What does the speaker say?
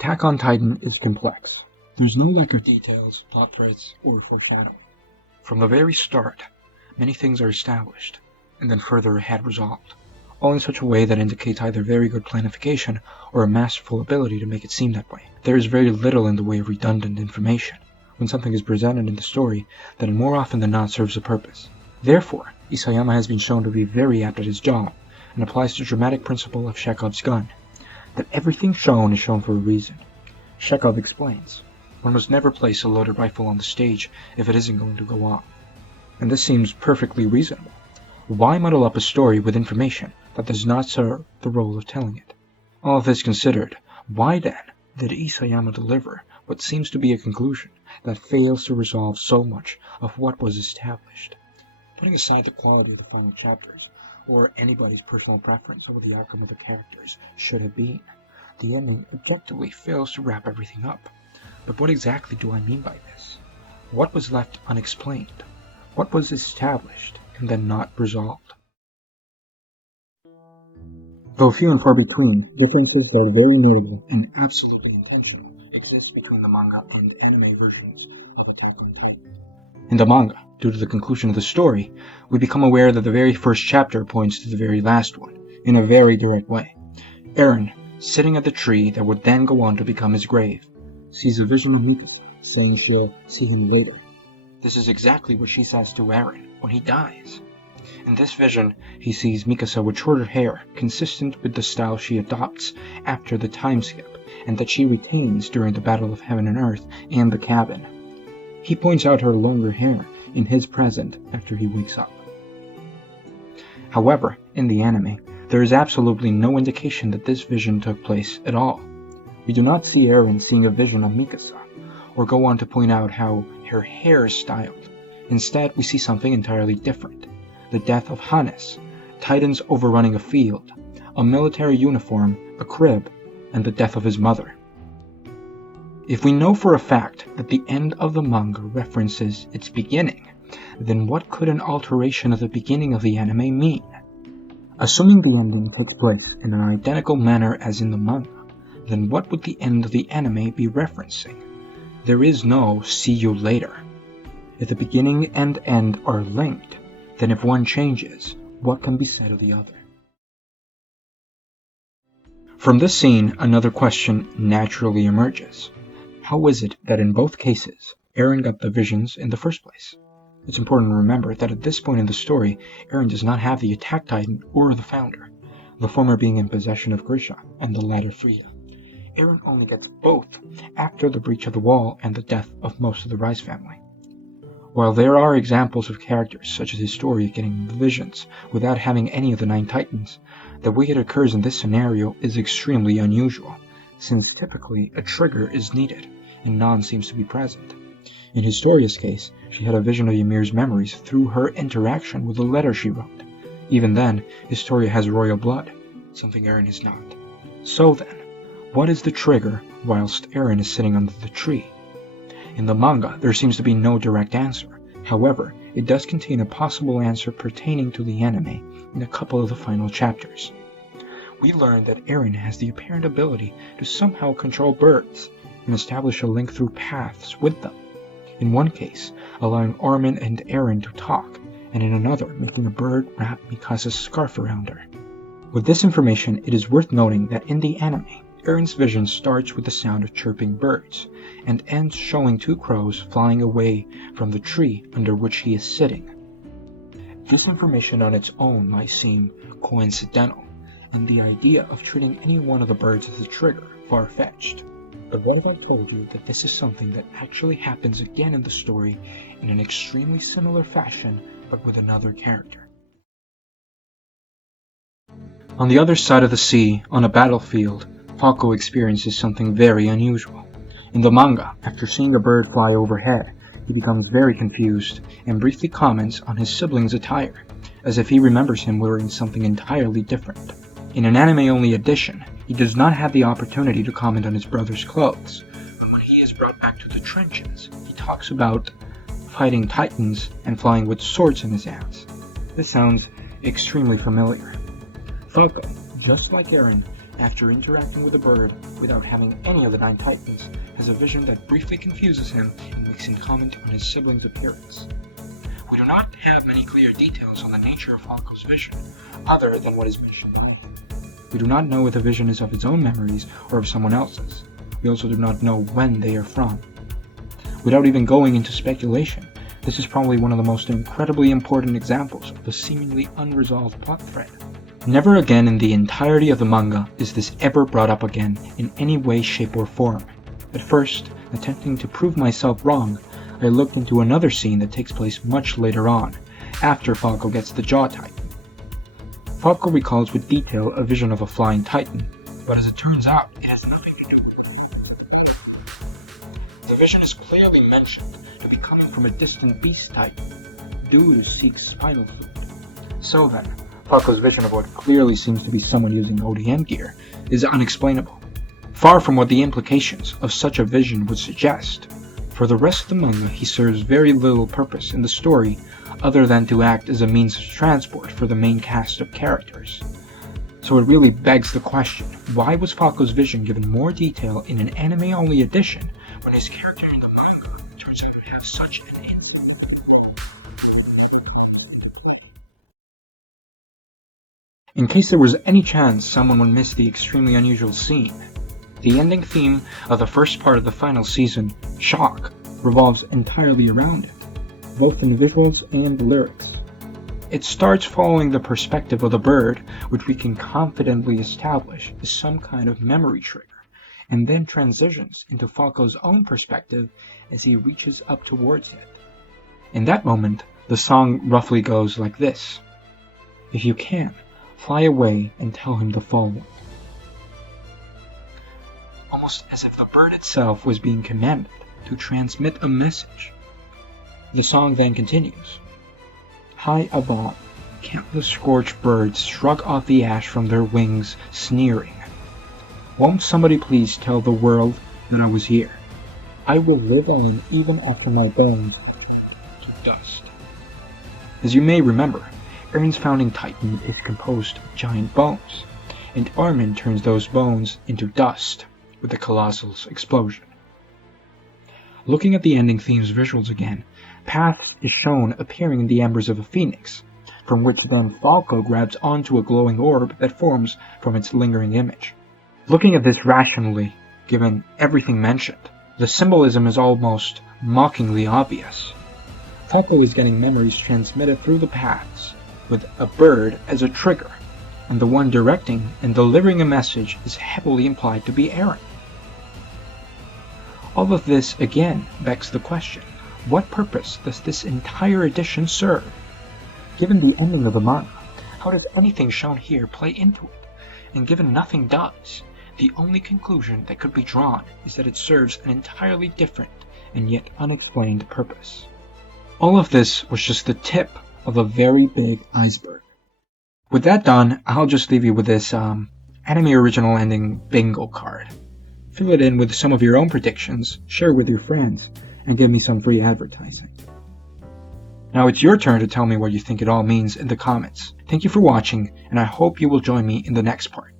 Attack on Titan is complex. There's no lack of details, plot threads, or foreshadowing. From the very start, many things are established, and then further ahead resolved, all in such a way that indicates either very good planification or a masterful ability to make it seem that way. There is very little in the way of redundant information when something is presented in the story that more often than not serves a purpose. Therefore, Isayama has been shown to be very apt at his job, and applies the dramatic principle of Chekhov's gun, that everything shown is shown for a reason. Chekhov explains, one must never place a loaded rifle on the stage if it isn't going to go off. And this seems perfectly reasonable. Why muddle up a story with information that does not serve the role of telling it? All of this considered, why then did Isayama deliver what seems to be a conclusion that fails to resolve so much of what was established? Putting aside the quality of the final chapters, or anybody's personal preference over the outcome of the characters should have been, the ending objectively fails to wrap everything up. But what exactly do I mean by this? What was left unexplained? What was established and then not resolved? Though few and far between, differences that are very notable and absolutely intentional exist between the manga and anime versions of Attack on Titan. In the manga, due to the conclusion of the story, we become aware that the very first chapter points to the very last one, in a very direct way. Eren, sitting at the tree that would then go on to become his grave, sees a vision of Mikasa, saying she'll see him later. This is exactly what she says to Eren when he dies. In this vision, he sees Mikasa with shorter hair, consistent with the style she adopts after the time skip, and that she retains during the Battle of Heaven and Earth and the cabin. He points out her longer hair in his present after he wakes up. However, in the anime, there is absolutely no indication that this vision took place at all. We do not see Eren seeing a vision of Mikasa, or go on to point out how her hair is styled. Instead, we see something entirely different. The death of Hannes, Titans overrunning a field, a military uniform, a crib, and the death of his mother. If we know for a fact that the end of the manga references its beginning, then what could an alteration of the beginning of the anime mean? Assuming the ending takes place in an identical manner as in the manga, then what would the end of the anime be referencing? There is no "see you later." If the beginning and end are linked, then if one changes, what can be said of the other? From this scene, another question naturally emerges. How is it that in both cases, Eren got the visions in the first place? It's important to remember that at this point in the story, Eren does not have the Attack Titan or the Founder, the former being in possession of Grisha and the latter Frida. Eren only gets both after the breach of the wall and the death of most of the Rise family. While there are examples of characters such as Historia getting the visions without having any of the 9 Titans, the way it occurs in this scenario is extremely unusual, since typically a trigger is needed, and none seems to be present. In Historia's case, she had a vision of Ymir's memories through her interaction with the letter she wrote. Even then, Historia has royal blood, something Eren is not. So then, what is the trigger whilst Eren is sitting under the tree? In the manga, there seems to be no direct answer. However, it does contain a possible answer pertaining to the anime in a couple of the final chapters. We learn that Eren has the apparent ability to somehow control birds and establish a link through paths with them. In one case, allowing Armin and Eren to talk, and in another, making a bird wrap Mikasa's scarf around her. With this information, it is worth noting that in the anime, Eren's vision starts with the sound of chirping birds, and ends showing 2 crows flying away from the tree under which he is sitting. This information on its own might seem coincidental, and the idea of treating any one of the birds as a trigger far-fetched. But what if I told you that this is something that actually happens again in the story in an extremely similar fashion, but with another character? On the other side of the sea, on a battlefield, Falco experiences something very unusual. In the manga, after seeing a bird fly overhead, he becomes very confused and briefly comments on his sibling's attire, as if he remembers him wearing something entirely different. In an anime-only edition, he does not have the opportunity to comment on his brother's clothes, but when he is brought back to the trenches, he talks about fighting titans and flying with swords in his hands. This sounds extremely familiar. Falco, just like Eren, after interacting with a bird, without having any of the 9 Titans, has a vision that briefly confuses him and makes him comment on his sibling's appearance. We do not have many clear details on the nature of Falco's vision, other than what is mentioned by him. We do not know if the vision is of his own memories or of someone else's. We also do not know when they are from. Without even going into speculation, this is probably one of the most incredibly important examples of a seemingly unresolved plot thread. Never again in the entirety of the manga is this ever brought up again in any way, shape, or form. At first, attempting to prove myself wrong, I looked into another scene that takes place much later on, after Falco gets the Jaw Titan. Falco recalls with detail a vision of a flying titan, but as it turns out, it has nothing to do. The vision is clearly mentioned to be coming from a distant beast titan, due to Seek's spinal fluid. So then, Falco's vision of what clearly seems to be someone using ODM gear is unexplainable, far from what the implications of such a vision would suggest. For the rest of the manga, he serves very little purpose in the story other than to act as a means of transport for the main cast of characters. So it really begs the question, why was Falco's vision given more detail in an anime-only edition when his character in the manga turns out to have such an impact? In case there was any chance someone would miss the extremely unusual scene, the ending theme of the first part of the final season, Shock, revolves entirely around it, both in the visuals and the lyrics. It starts following the perspective of the bird, which we can confidently establish is some kind of memory trigger, and then transitions into Falco's own perspective as he reaches up towards it. In that moment, the song roughly goes like this: "If you can, fly away and tell him the following." Almost as if the bird itself was being commanded to transmit a message. The song then continues. High above, countless scorched birds shrug off the ash from their wings, sneering. Won't somebody please tell the world that I was here? I will live on even after my bones to dust. As you may remember, Eren's founding titan is composed of giant bones, and Armin turns those bones into dust with the Colossal's explosion. Looking at the ending theme's visuals again, Path is shown appearing in the embers of a phoenix, from which then Falco grabs onto a glowing orb that forms from its lingering image. Looking at this rationally, given everything mentioned, the symbolism is almost mockingly obvious. Falco is getting memories transmitted through the paths, with a bird as a trigger, and the one directing and delivering a message is heavily implied to be Eren. All of this again begs the question, what purpose does this entire edition serve? Given the ending of the manga, how does anything shown here play into it? And given nothing does, the only conclusion that could be drawn is that it serves an entirely different and yet unexplained purpose. All of this was just the tip of a very big iceberg. With that done, I'll just leave you with this anime original ending bingo card. Fill it in with some of your own predictions, share with your friends, and give me some free advertising. Now it's your turn to tell me what you think it all means in the comments. Thank you for watching, and I hope you will join me in the next part.